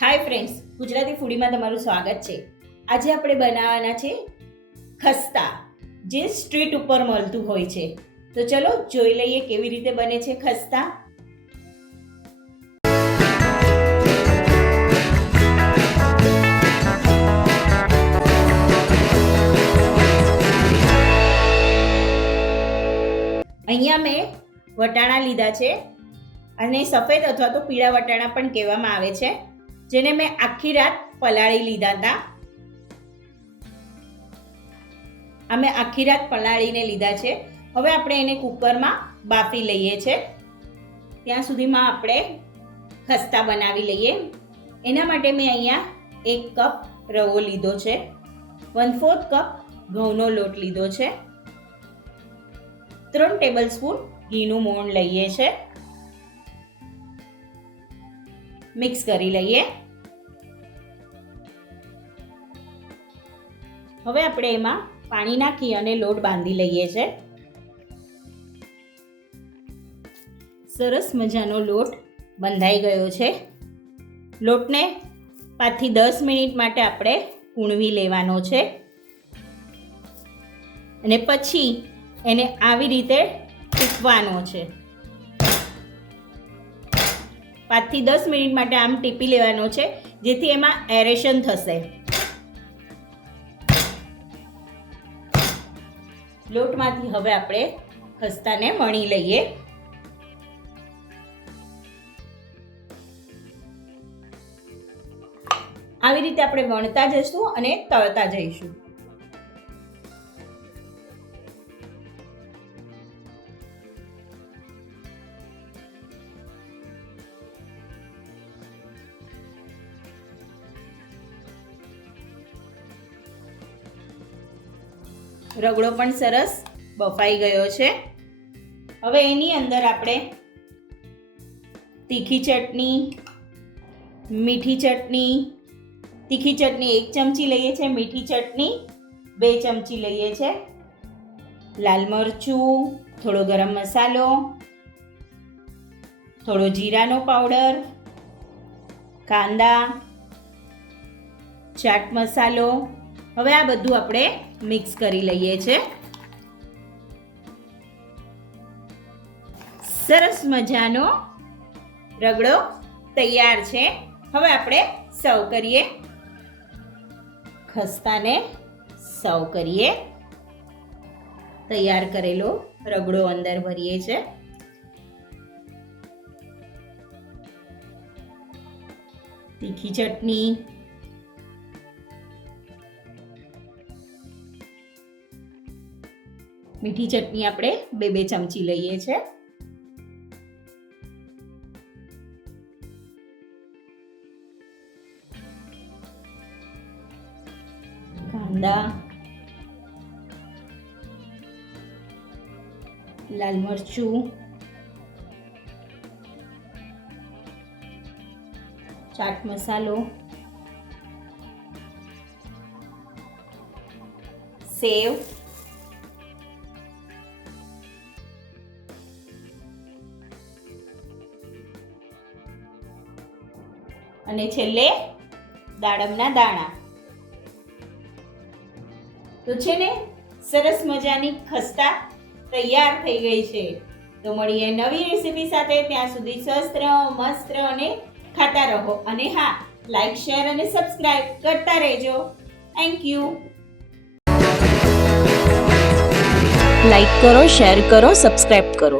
Hi friends Gujarati ફૂડીમાં તમારું સ્વાગત છે. આજે આપણે બનાવવાના છે ખસ્તા, જે સ્ટ્રીટ ઉપર મળતું હોય છે. તો ચલો જોઈ લઈએ કેવી રીતે બને છે ખસ્તા. અહીંયા મેં વટાણા લીધા છે અને સફેદ અથવા તો પીળા વટાણા પણ કહેવામાં આવે છે. જેને મેં આખી રાત પલાળી લીધા હતા અમે આખી રાત પલાળીને લીધા છે. હવે આપણે એને કુકરમાં બાફી લઈએ છે. ત્યાં સુધીમાં આપણે ખસ્તા બનાવી લઈએ. એના માટે મેં અહીંયા એક કપ રવો લીધો છે. વન ફોર્થ કપ ઘઉંનો લોટ લીધો છે. ત્રણ ટેબલ સ્પૂન ઘીનું મોણ લઈએ છે. મિક્સ કરી લઈએ. હવે આપણે એમાં પાણી નાખી અને લોટ બાંધી લઈએ છે. સરસ મજાનો લોટ બંધાઈ ગયો છે. લોટને પાંચથી દસ મિનિટ માટે આપણે કૂણવી લેવાનો છે. અને પછી એને આવી રીતે ટીપવાનો છે. પાંચથી દસ મિનિટ માટે આમ ટીપી લેવાનો છે, જેથી એમાં એરેશન થશે. લોટમાંથી હવે આપણે ખસ્તાને વણી લઈએ. આવી રીતે આપણે વણતા જઈશું અને તળતા જઈશું. રગડો પણ સરસ બફાઈ ગયો છે. હવે એની અંદર આપણે તીખી ચટણી, મીઠી ચટણી, તીખી ચટણી એક ચમચી લઈએ છીએ મીઠી ચટણી બે ચમચી લઈએ છીએ લાલ મરચું, થોડો ગરમ મસાલો, થોડો જીરાનો પાવડર, કાંદા, ચાટ મસાલો. હવે આ બધું આપણે મિક્સ કરી લઈએ છે. સરસ મજાનો રગડો તૈયાર છે. હવે આપણે સર્વ કરીએ. ખસ્તાને સર્વ કરીએ. તૈયાર કરેલો રગડો અંદર ભરીએ છે. તીખી ચટણી મીઠી ચટણી આપણે બે બે ચમચી લઈએ છે. કાંદા લાલ મરચું ચાટ મસાલો સેવ અને છેલ્લે દાડમના દાણા. તો છે ને, સરસ મજાની ખસ્તા તૈયાર થઈ ગઈ છે. તો મળીએ નવી રેસીપી સાથે. ત્યાં સુધી સ્વસ્થ રહો, મસ્ત રહો અને ખાતા રહો. અને હા લાઈક શેર અને સબસ્ક્રાઇબ કરતા રહેજો. થેન્ક યુ લાઈક કરો શેર કરો સબસ્ક્રાઈબ કરો.